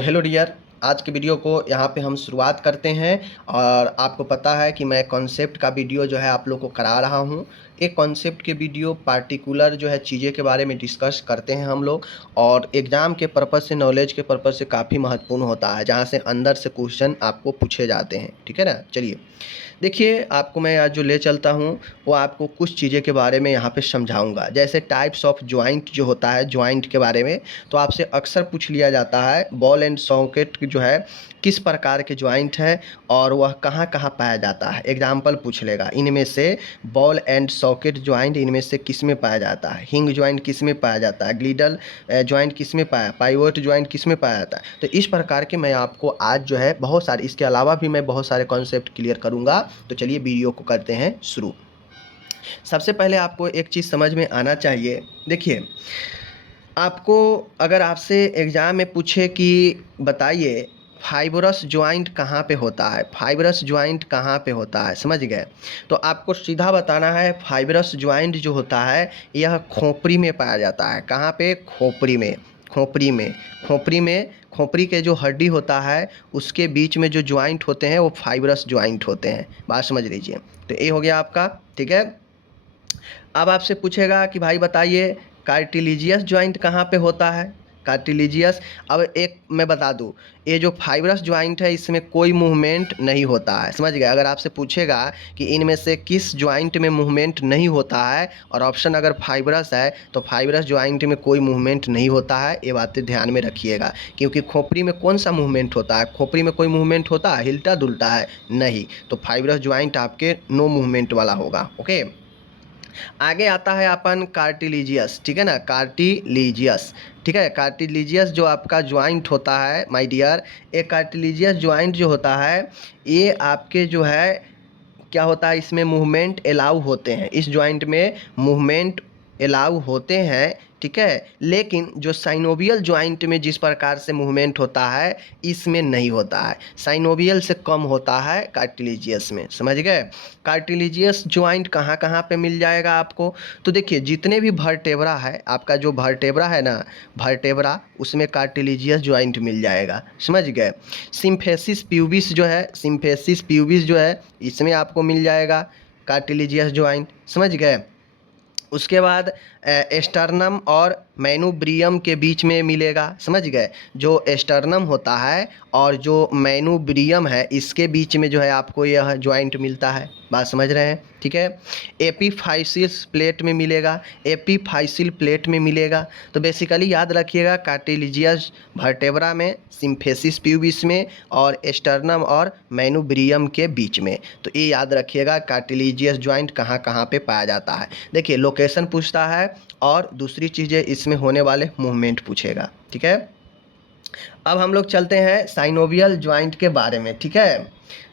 Hello dear, आज के video को यहाँ पे हम शुरुआत करते हैं। और आपको पता है कि मैं कॉन्सेप्ट का वीडियो जो है आप लोग को करा रहा हूँ। एक कॉन्सेप्ट के वीडियो पार्टिकुलर जो है चीज़ें के बारे में डिस्कस करते हैं हम लोग, और एग्ज़ाम के पर्पज़ से, नॉलेज के पर्पज़ से काफ़ी महत्वपूर्ण होता है, जहाँ से अंदर से क्वेश्चन आपको पूछे जाते हैं। ठीक है ना। चलिए देखिए, आपको मैं आज जो ले चलता हूँ वो आपको कुछ चीज़ें के बारे में यहाँ पे समझाऊंगा। जैसे टाइप्स ऑफ जॉइंट जो होता है, जॉइंट के बारे में तो आपसे अक्सर पूछ लिया जाता है बॉल एंड सॉकेट जो है किस प्रकार के जॉइंट है और वह कहाँ कहाँ पाया जाता है। एग्जाम्पल पूछ लेगा, इनमें से बॉल एंड सॉकेट जॉइंट इनमें से किस में पाया जाता है, हिंग जॉइंट किस में पाया जाता है, ग्लीडल जॉइंट किस में पाया, पाइवोट जॉइंट किस में पाया जाता है। तो इस प्रकार के मैं आपको आज जो है बहुत सारे, इसके अलावा भी मैं बहुत सारे कॉन्सेप्ट क्लियर करूँगा। तो चलिए वीडियो को करते हैं शुरू। सबसे पहले आपको एक चीज़ समझ में आना चाहिए। देखिए, आपको अगर आपसे एग्ज़ाम में पूछे कि बताइए फाइब्रस जॉइंट कहाँ पे होता है, फाइब्रस जॉइंट कहाँ पे होता है, समझ गए, तो आपको सीधा बताना है फाइब्रस जॉइंट जो होता है यह खोपड़ी में पाया जाता है। कहाँ पे? खोपड़ी में। खोपड़ी में, खोपड़ी में, खोपड़ी के जो हड्डी होता है उसके बीच में जो जॉइंट होते हैं वो फाइब्रस जॉइंट होते हैं। बात समझ लीजिए। तो ये हो गया आपका। ठीक है। अब आपसे पूछेगा कि भाई बताइए कार्टिलेजियस जॉइंट कहाँ पे होता है। कार्टिलेजियस, अब एक मैं बता दूँ, ये जो फाइब्रस जॉइंट है इसमें कोई मूवमेंट नहीं होता है, समझ गए। अगर आपसे पूछेगा कि इनमें से किस जॉइंट में मूवमेंट नहीं होता है और ऑप्शन अगर फाइब्रस है तो फाइब्रस जॉइंट में कोई मूवमेंट नहीं होता है। ये बातें ध्यान में रखिएगा, क्योंकि खोपड़ी में कौन सा मूवमेंट होता है, खोपड़ी में कोई मूवमेंट होता है, हिलता डुलता है नहीं, तो फाइब्रस जॉइंट आपके नो मूवमेंट वाला होगा। ओके। आगे आता है अपन कार्टिलीजियस। ठीक है ना, कार्टिलीजियस। ठीक है, कार्टिलीजियस जो आपका ज्वाइंट होता है माय डियर, एक कार्टिलीजियस ज्वाइंट जो होता है ये आपके जो है क्या होता है, इसमें मूवमेंट अलाउ होते हैं, इस जॉइंट में मूवमेंट अलाउ होते हैं। ठीक है, लेकिन जो साइनोवियल जॉइंट में जिस प्रकार से मूवमेंट होता है इसमें नहीं होता है, साइनोवियल से कम होता है कार्टिलेजियस में, समझ गए। कार्टिलेजियस जॉइंट कहाँ कहाँ पे मिल जाएगा आपको, तो देखिए जितने भी वर्टेब्रा है, आपका जो वर्टेब्रा है ना, वर्टेब्रा, उसमें कार्टिलेजियस जॉइंट मिल जाएगा, समझ गए। सिम्फेसिस प्यूबिस जो है, सिम्फेसिस प्यूबिस जो है इसमें आपको मिल जाएगा कार्टिलेजियस जॉइंट, समझ गए। उसके बाद एस्टर्नम और मैनुब्रियम के बीच में मिलेगा, समझ गए। जो एस्टर्नम होता है और जो मैनुब्रियम है इसके बीच में जो है आपको यह जॉइंट मिलता है। बात समझ रहे हैं। ठीक है। एपीफाइसिल प्लेट में मिलेगा, एपीफाइसिल प्लेट में मिलेगा। तो बेसिकली याद रखिएगा कार्टिलेजियस वर्टेब्रा में, सिम्फेसिस प्यूबिस में और एस्टर्नम और मैनुब्रियम के बीच में। तो ये याद रखिएगा कार्टिलेजियस जॉइंट कहाँ कहाँ पे पाया जाता है। देखिए लोकेशन पूछता है और दूसरी चीज़ें इसमें होने वाले मूवमेंट पूछेगा। ठीक है। अब हम लोग चलते हैं साइनोवियल जॉइंट के बारे में। ठीक है,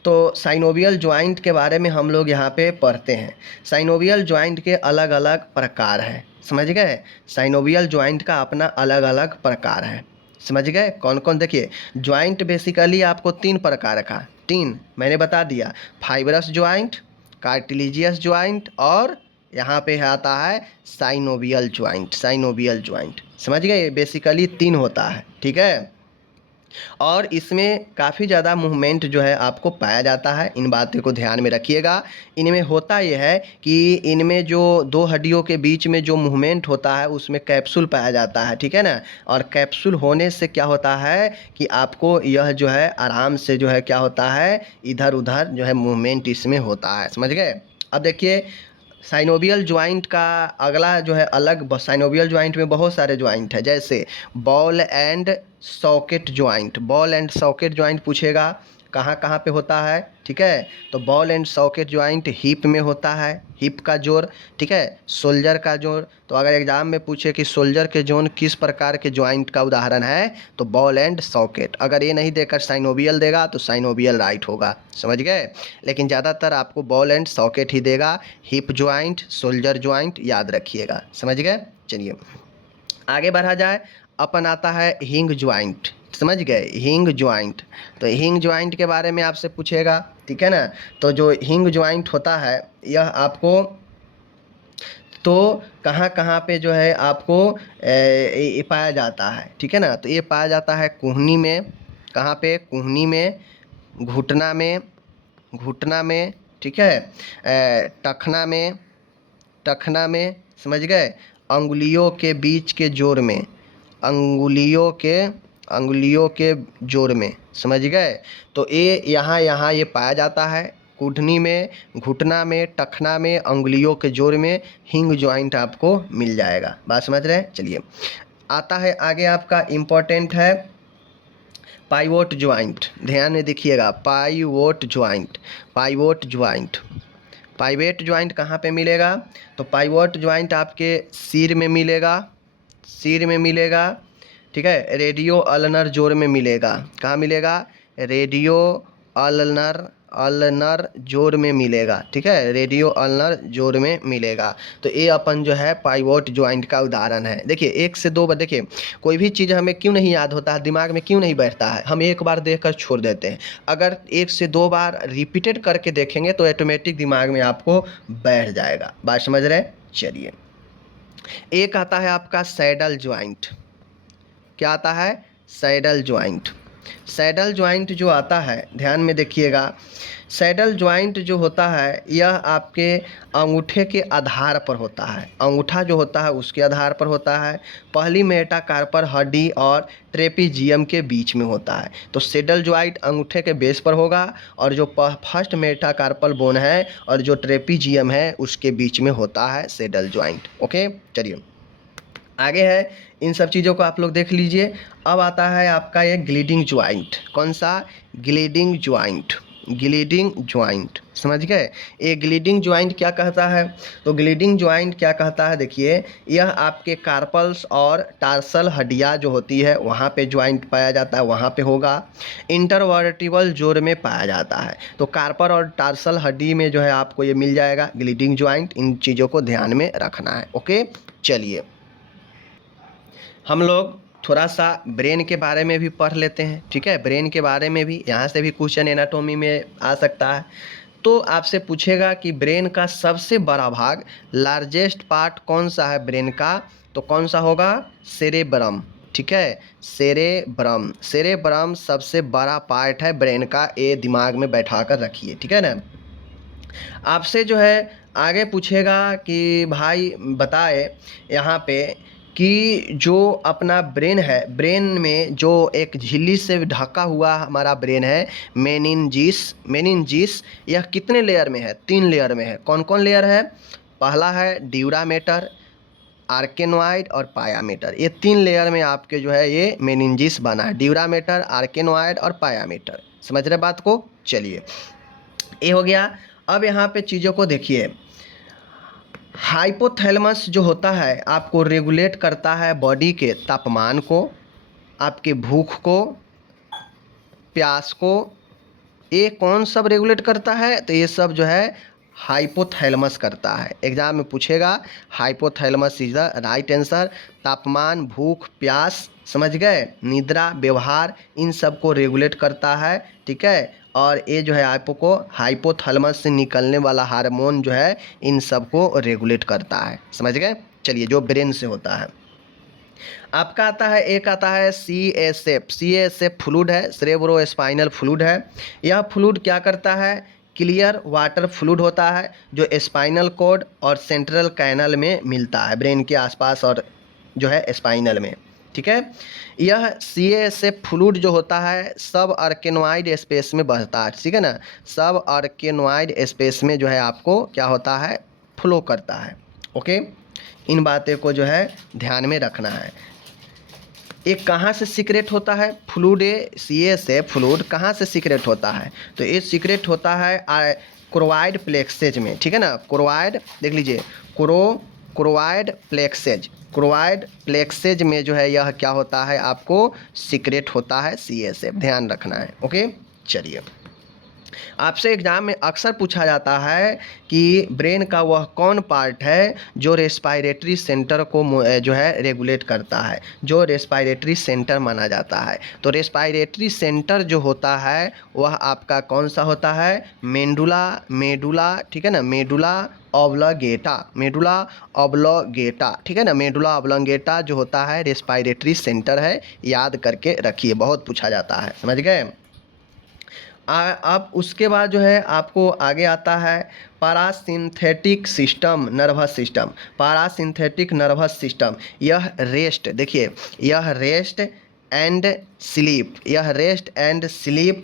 तो साइनोवियल जॉइंट के बारे में हम लोग यहाँ पे पढ़ते हैं। साइनोवियल जॉइंट के अलग अलग प्रकार हैं, समझ गए। साइनोवियल जॉइंट का अपना अलग अलग प्रकार है, समझ गए। कौन कौन? देखिए जॉइंट बेसिकली आपको तीन प्रकार का, तीन मैंने बता दिया, फाइब्रस जॉइंट, कार्टिलेजियस जॉइंट और यहाँ पे आता है साइनोवियल जॉइंट। साइनोवियल जॉइंट समझ गए, बेसिकली तीन होता है। ठीक है, और इसमें काफ़ी ज़्यादा मूवमेंट जो है आपको पाया जाता है, इन बातों को ध्यान में रखिएगा। इनमें होता यह है कि इनमें जो दो हड्डियों के बीच में जो मूवमेंट होता है उसमें कैप्सूल पाया जाता है। ठीक है ना, और कैप्सूल होने से क्या होता है कि आपको यह जो है आराम से जो है क्या होता है, इधर उधर जो है मूवमेंट इसमें होता है, समझ गए। अब देखिए साइनोवियल जॉइंट का अगला जो है अलग, साइनोवियल जॉइंट में बहुत सारे जॉइंट है, जैसे ball and socket joint. Ball and socket joint पूछेगा कहाँ कहाँ पे होता है। ठीक है, तो ball and socket joint hip में होता है, हिप का जोड़। ठीक है, शोल्डर का जोड़। तो अगर एग्जाम में पूछे कि शोल्डर के जोड़ किस प्रकार के जॉइंट का उदाहरण है तो बॉल एंड सॉकेट। अगर ये नहीं देकर साइनोवियल देगा तो साइनोवियल राइट होगा, समझ गए। लेकिन ज़्यादातर आपको बॉल एंड सॉकेट ही देगा, हिप जॉइंट, शोल्डर जॉइंट याद रखिएगा, समझ गए। चलिए आगे बढ़ा जाए, अपन आता है हिंग जॉइंट, समझ गए, हिंग जॉइंट। तो हिंग जॉइंट के बारे में आपसे पूछेगा, ठीक है ना। तो जो हिंग जॉइंट होता है यह आपको, तो कहाँ-कहाँ पे जो है आपको ये पाया जाता है, ठीक है ना? तो ये पाया जाता है कुहनी में, कहाँ पे? कुहनी में, घुटना में, ठीक है? टखना में, समझ गए? अंगुलियों के बीच के जोड़ में, अंगुलियों के जोड़ में, समझ गए? तो ये यहाँ ये पाया जाता है कुहनी में, घुटना में, टखना में, अंगुलियों के जोड़ में हिंग जॉइंट आपको मिल जाएगा। बात समझ रहे हैं? चलिए आता है आगे आपका इम्पोर्टेंट है पाइवोट ज्वाइंट। ध्यान में देखिएगा, पाइवोट ज्वाइंट कहाँ पे मिलेगा? तो पाइवोट ज्वाइंट आपके सिर में मिलेगा, ठीक है? रेडियो अल्नर जोड़ में मिलेगा। कहाँ मिलेगा? रेडियो अल्नर जोड़ में मिलेगा, ठीक है? रेडियो अल्नर जोड़ में मिलेगा। तो ये अपन जो है पाइवोट ज्वाइंट का उदाहरण है। देखिए 1 से 2 बार, देखिए कोई भी चीज़ हमें क्यों नहीं याद होता है, दिमाग में क्यों नहीं बैठता है? हम एक बार देखकर छोड़ देते हैं। अगर 1 से 2 बार रिपीटेड करके देखेंगे तो ऑटोमेटिक दिमाग में आपको बैठ जाएगा। बात समझ रहे हैं? चलिए एक आता है आपका सैडल ज्वाइंट। क्या आता है? सैडल ज्वाइंट जो आता है, ध्यान में देखिएगा, सैडल ज्वाइंट जो होता है यह आपके अंगूठे के आधार पर होता है। अंगूठा जो होता है उसके आधार पर होता है। पहली मेटाकार्पल हड्डी और ट्रेपीजियम के बीच में होता है। तो सैडल ज्वाइंट अंगूठे के बेस पर होगा और जो फर्स्ट मेटाकार्पल बोन है और जो ट्रेपीजियम है उसके बीच में होता है सैडल ज्वाइंट। ओके, चलिए आगे है, इन सब चीज़ों को आप लोग देख लीजिए। अब आता है आपका ये ग्लीडिंग ज्वाइंट। कौन सा? ग्लीडिंग ज्वाइंट, समझ गए? ये ग्लीडिंग ज्वाइंट क्या कहता है? तो ग्लीडिंग ज्वाइंट क्या कहता है, देखिए यह आपके कार्पल्स और टार्सल हड्डियाँ जो होती है वहाँ पे ज्वाइंट पाया जाता है, वहाँ पे होगा। इंटरवर्टिबल जोड़ में पाया जाता है। तो कार्पल और टार्सल हड्डी में जो है आपको ये मिल जाएगा ग्लीडिंग ज्वाइंट। इन चीज़ों को ध्यान में रखना है। ओके, चलिए हम लोग थोड़ा सा ब्रेन के बारे में भी पढ़ लेते हैं, ठीक है? ब्रेन के बारे में भी यहाँ से भी क्वेश्चन एनाटॉमी में आ सकता है। तो आपसे पूछेगा कि ब्रेन का सबसे बड़ा भाग, लार्जेस्ट पार्ट कौन सा है ब्रेन का? तो कौन सा होगा? सेरेब्रम, ठीक है? सेरेब्रम सबसे बड़ा पार्ट है ब्रेन का। ये दिमाग में बैठा कर रखिए, ठीक है ना? आपसे जो है आगे पूछेगा कि भाई बताए यहाँ पे कि जो अपना ब्रेन है, ब्रेन में जो एक झिल्ली से ढका हुआ हमारा ब्रेन है, मेनिनजिस, यह कितने लेयर में है? 3 लेयर में है। कौन कौन लेयर है? पहला है ड्यूरा मैटर, आर्केनॉइड और पायामेटर। ये 3 लेयर में आपके जो है ये मेनिनजिस बना है, ड्यूरा मैटर, आर्केनॉइड और पायामेटर। समझ रहे बात को? चलिए ये हो गया। अब यहाँ पे चीज़ों को देखिए, हाइपोथैलेमस जो होता है आपको रेगुलेट करता है बॉडी के तापमान को, आपके भूख को, प्यास को। ये कौन सब रेगुलेट करता है? तो ये सब जो है हाइपोथैलेमस करता है। एग्जाम में पूछेगा, hypothalamus is the right answer. तापमान, भूख, प्यास, समझ गए, निद्रा, व्यवहार, इन सब को रेगुलेट करता है, ठीक है? और ये जो है आपको हाइपोथैलेमस से निकलने वाला हार्मोन जो है इन सब को रेगुलेट करता है। समझ गए? चलिए जो ब्रेन से होता है आपका आता है, एक आता है CSF फ्लूइड है, सेरेब्रो स्पाइनल फ्लूइड है। यह फ्लूइड क्या करता है? क्लियर वाटर फ्लूइड होता है जो स्पाइनल कॉर्ड और सेंट्रल कैनल में मिलता है, ब्रेन के आसपास और जो है स्पाइनल में, ठीक है? यह CSF फ्लूइड जो होता है सब आर्केनॉइड स्पेस में बहता है, ठीक है ना? सब आर्केनॉइड स्पेस में जो है आपको क्या होता है? फ्लो करता है। ओके, इन बातें को जो है ध्यान में रखना है। ये कहाँ से सीक्रेट होता है? फ्लूइड, CSF फ्लूइड कहाँ से सीक्रेट होता है? तो ये सीक्रेट होता है कोरोइड प्लेक्सेज में, ठीक है ना? कोरोइड देख लीजिए, कोरोइड प्लेक्सेज में जो है यह क्या होता है आपको सीक्रेट होता है CSF। ध्यान रखना है। ओके, चलिए आपसे एग्जाम में अक्सर पूछा जाता है कि ब्रेन का वह कौन पार्ट है जो रेस्पायरेटरी सेंटर को जो है रेगुलेट करता है, जो रेस्पायरेटरी सेंटर माना जाता है। तो रेस्पायरेटरी सेंटर जो होता है वह आपका कौन सा होता है? मेडुला, ठीक है ना? मेडुला ऑब्लोगेटा, मेडुला ऑब्लोगेटा, ठीक है ना। मेडुला ऑब्लोगेटा जो होता है रेस्पिरेटरी सेंटर है, याद करके रखिए, बहुत पूछा जाता है, समझ गए। अब उसके बाद जो है आपको आगे आता है parasympathetic system nervous system. Parasympathetic nervous system, यह रेस्ट, देखिए यह रेस्ट एंड स्लीप, यह रेस्ट एंड स्लीप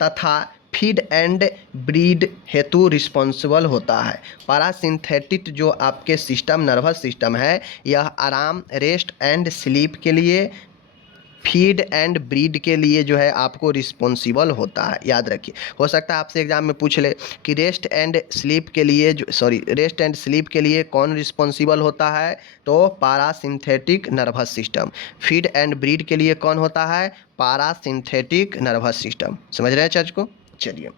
तथा फीड एंड ब्रीड हेतु रिस्पॉन्सिबल होता है। पारासिम्पैथिक जो आपके सिस्टम नर्वस सिस्टम है, यह आराम, रेस्ट एंड स्लीप के लिए, फीड एंड ब्रीड के लिए जो है आपको रिस्पॉन्सिबल होता है, याद रखिए। हो सकता है आपसे एग्जाम में पूछ ले कि रेस्ट एंड स्लीप के लिए रेस्ट एंड स्लीप के लिए कौन रिस्पॉन्सिबल होता है, तो parasympathetic nervous system. Feed and breed के लिए कौन होता है, पारासिम्पैथिक नर्वस सिस्टम। समझ रहे हैं चर्च को। चलिए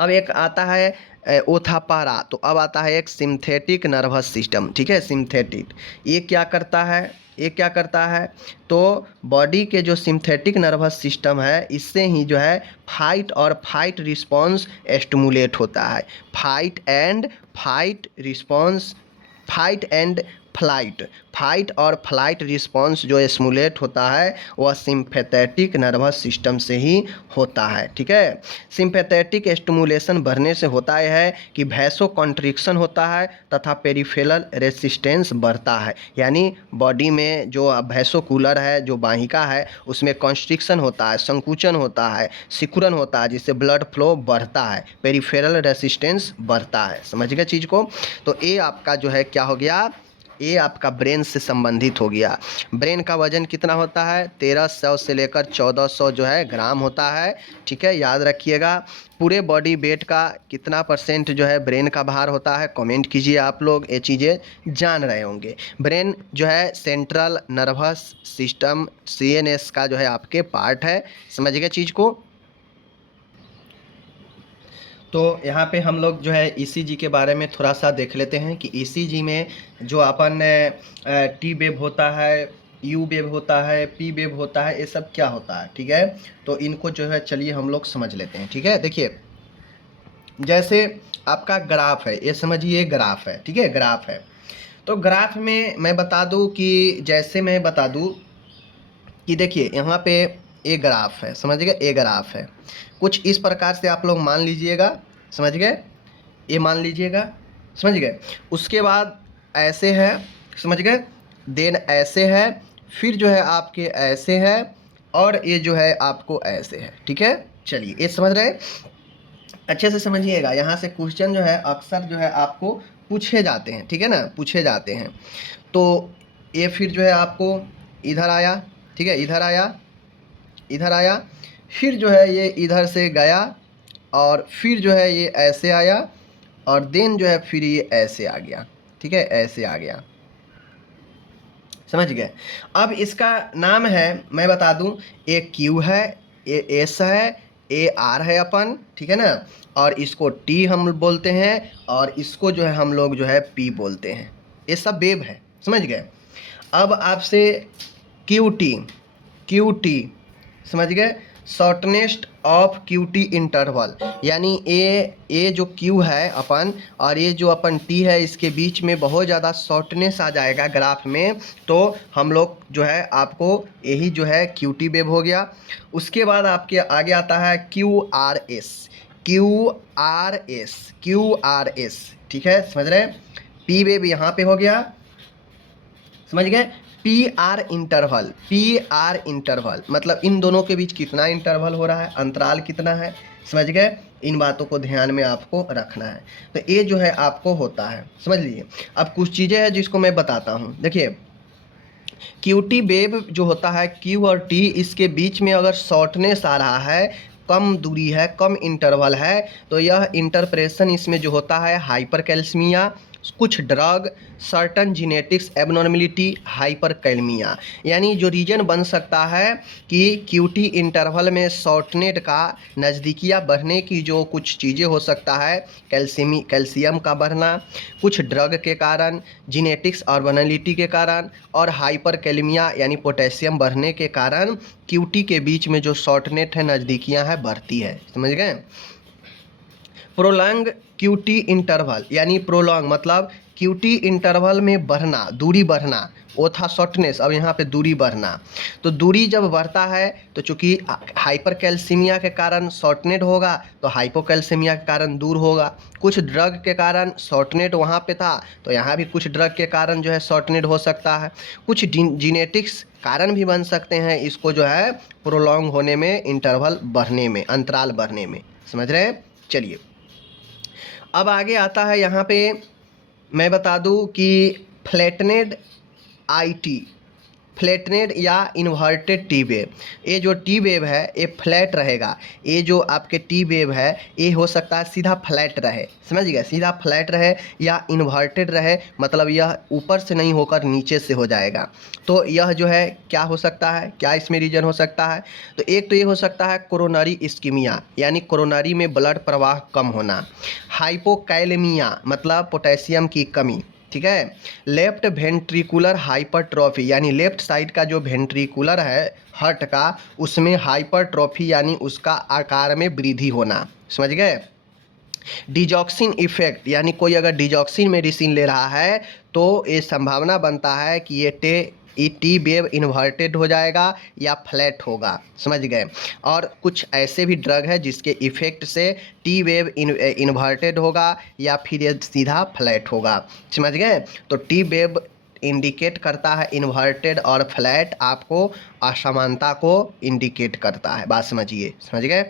अब एक आता है ओथापारा, तो अब आता है एक सिंथेटिक नर्वस सिस्टम, ठीक है। सिंथेटिक, ये क्या करता है, ये क्या करता है, तो बॉडी के जो सिंथेटिक नर्वस सिस्टम है, इससे ही जो है फाइट और फाइट रिस्पॉन्स स्टिमुलेट होता है। Fight response, fight and flight, fight और फ्लाइट रिस्पॉन्स जो स्टिमुलेट होता है वह सिंपैथेटिक नर्वस सिस्टम से ही होता है, ठीक है। सिंपैथेटिक स्टिमुलेशन बढ़ने से होता है कि वैसो कॉन्ट्रिक्शन होता है तथा पेरिफेरल रेसिस्टेंस बढ़ता है, यानी बॉडी में जो वैसोकुलर है, जो बाहिका है, उसमें कॉन्स्ट्रिक्शन होता है, संकुचन होता है, सिकुड़न होता है, जिससे ब्लड फ्लो बढ़ता है, पेरिफेरल रेसिस्टेंस बढ़ता है। समझ गए चीज़ को। तो ये आपका जो है क्या हो गया, ये आपका ब्रेन से संबंधित हो गया। ब्रेन का वजन कितना होता है, 1300 से लेकर 1400 जो है ग्राम होता है, ठीक है, याद रखिएगा। पूरे बॉडी वेट का कितना % जो है ब्रेन का भार होता है, कमेंट कीजिए, आप लोग ये चीज़ें जान रहे होंगे। ब्रेन जो है सेंट्रल नर्वस सिस्टम CNS का जो है आपके पार्ट है, समझ गए चीज़ को। तो यहाँ पे हम लोग जो है ECG के बारे में थोड़ा सा देख लेते हैं कि ECG में जो अपन T वेव होता है, U वेव होता है, P वेव होता है, ये सब क्या होता है, ठीक है। तो इनको जो है चलिए हम लोग समझ लेते हैं, ठीक है। देखिए जैसे आपका ग्राफ है, ये समझिए ग्राफ है, ठीक है, ग्राफ है। तो ग्राफ में मैं बता दूं कि, जैसे मैं बता दूं कि देखिए यहाँ पे ये ग्राफ है, समझ गए, ये ग्राफ है। कुछ इस प्रकार से आप लोग मान लीजिएगा, समझ गए, ये मान लीजिएगा, समझ गए। उसके बाद ऐसे है, समझ गए, देन ऐसे है, फिर जो है आपके ऐसे है, और ये जो है आपको ऐसे है, ठीक है। चलिए ये समझ रहे, अच्छे से समझिएगा। यहाँ से क्वेश्चन जो है अक्सर जो है आपको पूछे जाते हैं, ठीक है ना, पूछे जाते हैं। तो ये फिर जो है आपको इधर आया, ठीक है, इधर आया, इधर आया, फिर जो है ये इधर से गया, और फिर जो है ये ऐसे आया, और देन जो है फिर ये ऐसे आ गया, ठीक है, ऐसे आ गया, समझ गए। अब इसका नाम है, मैं बता दूं, ये Q है, ये S है, ये R है अपन, ठीक है ना, और इसको T हम बोलते हैं, और इसको जो है हम लोग जो है P बोलते हैं। ये सब वेव है, समझ गए। अब आपसे QT समझ गए, शॉर्टनेस्ट ऑफ QT इंटरवल, यानी ये जो Q है अपन, और ये जो अपन T है, इसके बीच में बहुत ज़्यादा शॉर्टनेस आ जाएगा ग्राफ में, तो हम लोग जो है आपको यही जो है QT वेव हो गया। उसके बाद आपके आगे आता है QRS, ठीक है, समझ रहे हैं। P वेव यहाँ पे हो गया, समझ गए। PR इंटरवल मतलब इन दोनों के बीच कितना इंटरवल हो रहा है, अंतराल कितना है, समझ गए। इन बातों को ध्यान में आपको रखना है। तो ये जो है आपको होता है, समझ लीजिए। अब कुछ चीज़ें हैं जिसको मैं बताता हूँ। देखिए QT वेव जो होता है, Q और T, इसके बीच में अगर शॉर्टनेस आ रहा है, कम दूरी है, कम इंटरवल है, तो यह इंटरप्रेशन इसमें जो होता है हाइपरकैल्सीमिया, कुछ ड्रग, सर्टन जीनेटिक्स एबनॉर्मेलिटी, हाइपरकैलमिया, यानी जो रीजन बन सकता है कि QT इंटरवल में शॉर्टनेट का नज़दीकिया बढ़ने की जो कुछ चीज़ें हो सकता है, कैल्शियम का बढ़ना, कुछ ड्रग के कारण, जीनेटिक्स ऑर्गेनिलिटी के कारण, और हाइपरकैलमिया यानी पोटेशियम बढ़ने के कारण QT के बीच में जो शॉर्टनेट है, नज़दीकियाँ है, बढ़ती है, समझ गए। प्रोलॉन्ग क्यूटी इंटरवल यानी प्रोलॉन्ग मतलब क्यूटी इंटरवल में बढ़ना, दूरी बढ़ना, वो था शॉर्टनेस, अब यहाँ पे दूरी बढ़ना। तो दूरी जब बढ़ता है तो चूंकि हाइपरकैल्सीमिया के कारण शॉर्टनेट होगा तो हाइपोकैल्सीमिया के कारण दूर होगा। कुछ ड्रग के कारण शॉर्टनेट वहाँ पे था तो यहाँ भी कुछ ड्रग के कारण जो है शॉर्टनेट हो सकता है। कुछ जीनेटिक्स कारण भी बन सकते हैं इसको जो है प्रोलॉन्ग होने में, इंटरवल बढ़ने में, अंतराल बढ़ने में। समझ रहे हैं? चलिए अब आगे आता है, यहाँ पे मैं बता दूं कि फ्लैटनेड आईटी, फ्लैटनेड या इन्वर्टेड टी वेव, ये जो टी वेव है ये फ्लैट रहेगा। ये जो आपके टी वेव है ये हो सकता है सीधा फ्लैट रहे, समझ गए, सीधा फ्लैट रहे या इन्वर्टेड रहे, मतलब यह ऊपर से नहीं होकर नीचे से हो जाएगा। तो यह जो है क्या हो सकता है, क्या इसमें रीजन हो सकता है? तो एक तो ये हो सकता है कोरोनरी इस्कीमिया यानी कोरोनरी में ब्लड प्रवाह कम होना, हाइपोकैलेमिया मतलब पोटेशियम की कमी, ठीक है, लेफ्ट वेंट्रिकुलर हाइपरट्रॉफी यानी लेफ्ट साइड का जो वेंट्रिकुलर है हार्ट का उसमें हाइपरट्रॉफी यानी उसका आकार में वृद्धि होना, समझ गए। डिजॉक्सिन इफेक्ट यानी कोई अगर डिजॉक्सिन मेडिसिन ले रहा है तो ये संभावना बनता है कि ये टी वेव इन्वर्टेड हो जाएगा या फ्लैट होगा, समझ गए। और कुछ ऐसे भी ड्रग है जिसके इफेक्ट से टी वेव इन्वर्टेड होगा या फिर ये सीधा फ्लैट होगा, समझ गए। तो टी वेव इंडिकेट करता है इन्वर्टेड और फ्लैट आपको असमानता को इंडिकेट करता है, बात समझिए, समझ गए।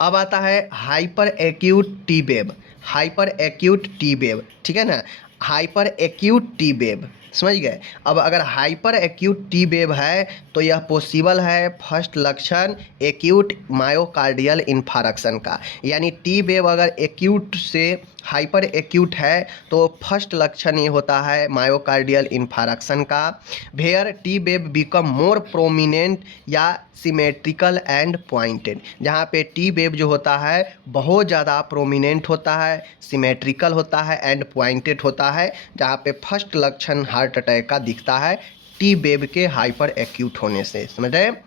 अब आता है hyper acute T wave, hyper acute T wave, ठीक है ना, हाइपर एक्यूट टी वेव, समझ गए। अब अगर हाइपर एक्यूट टी वेव है तो यह पॉसिबल है फर्स्ट लक्षण एक्यूट मायोकार्डियल इन्फारक्शन का, यानी टी वेव अगर एक्यूट से हाइपर एक्यूट है तो फर्स्ट लक्षण ये होता है मायोकार्डियल इन्फारक्शन का। Where T wave become more prominent या सिमेट्रिकल एंड पॉइंटेड, जहाँ पे टी वेव जो होता है बहुत ज़्यादा प्रोमिनेंट होता है, सिमेट्रिकल होता है एंड पॉइंटेड होता है, जहाँ पे फर्स्ट लक्षण हार्ट अटैक का दिखता है टी वेव के हाइपर एक्यूट होने से, समझ रहे हैं।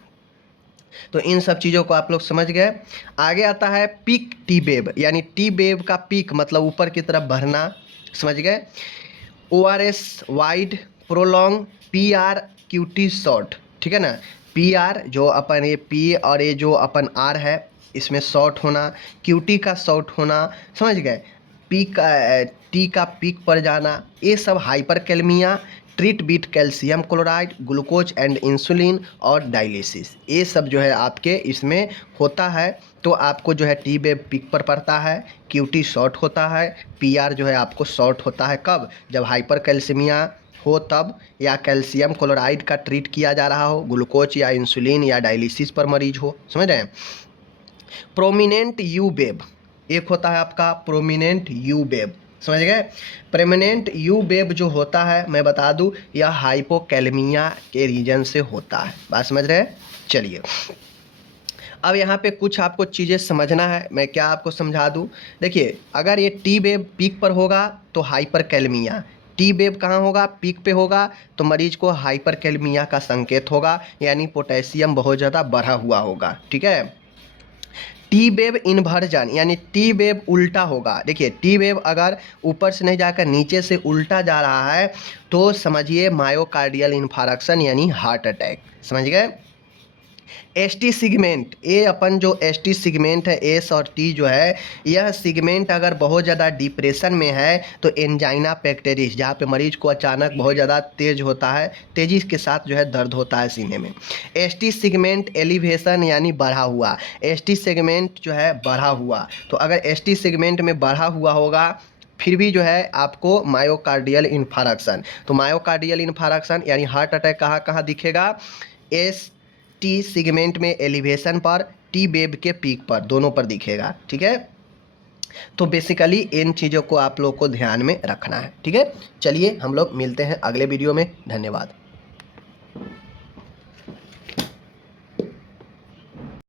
तो इन सब चीज़ों को आप लोग समझ गए। आगे आता है पीक टी वेव, यानी टी वेव का पीक मतलब ऊपर की तरफ बढ़ना, समझ गए। ORS wide prolong, PR QT short, ठीक है ना, PR जो अपन ये P और ये जो अपन R है इसमें शॉर्ट होना, क्यूटी का शॉर्ट होना, समझ गए, पीक टी का पीक पर जाना, ये सब hyperkalaemia, treat with calcium chloride, glucose and insulin और डायलिसिस, ये सब जो है आपके इसमें होता है। तो आपको जो है टी वेव पीक पर पड़ता है, क्यूटी शॉर्ट होता है, PR जो है आपको शॉर्ट होता है, कब? जब हाइपरकैल्सीमिया हो तब, या कैल्शियम क्लोराइड का ट्रीट किया जा रहा हो, ग्लूकोज या इंसुलिन या डायलिसिस पर मरीज हो, समझ रहे हैं। प्रोमिनेंट यू वेव, एक होता है आपका प्रोमिनेंट यू वेव, समझ गए। प्रेमिनेंट यू वेव जो होता है मैं बता दूं यह हाइपोकैलेमिया के रीजन से होता है, बात समझ रहे हैं। चलिए अब यहाँ पे कुछ आपको चीज़ें समझना है, मैं क्या आपको समझा दूँ। देखिए अगर ये टी वेव पीक पर होगा तो हाइपरकैलेमिया, टी वेव कहाँ होगा? पीक पे होगा, तो मरीज को हाइपरकैलेमिया का संकेत होगा, यानी पोटेशियम बहुत ज़्यादा बढ़ा हुआ होगा, ठीक है। टी वेव इन्वर्जन यानी टी वेव उल्टा होगा। देखिए टी वेव अगर ऊपर से नहीं जाकर नीचे से उल्टा जा रहा है तो समझिए मायोकार्डियल इन्फारक्शन यानी हार्ट अटैक, समझ गए। एसटी सिगमेंट, ये अपन जो एसटी सिगमेंट है एस और टी जो है, यह सिगमेंट अगर बहुत ज़्यादा डिप्रेशन में है तो एंजाइना पेक्टेरिस, जहाँ पे मरीज को अचानक बहुत ज़्यादा तेज होता है, तेजी के साथ जो है दर्द होता है सीने में। एसटी सिगमेंट एलिवेशन यानी बढ़ा हुआ, एसटी सेगमेंट जो है बढ़ा हुआ, तो अगर एसटी सेगमेंट में बढ़ा हुआ होगा फिर भी जो है आपको मायोकार्डियल इन्फारक्शन, तो मायोकार्डियल इन्फारक्शन यानी हार्ट अटैक कहाँ कहाँ दिखेगा? एस टी सिगमेंट में एलिवेशन पर, टी वेव के पीक पर, दोनों पर दिखेगा, ठीक है। तो बेसिकली इन चीज़ों को आप लोग को ध्यान में रखना है, ठीक है। चलिए हम लोग मिलते हैं अगले वीडियो में, धन्यवाद।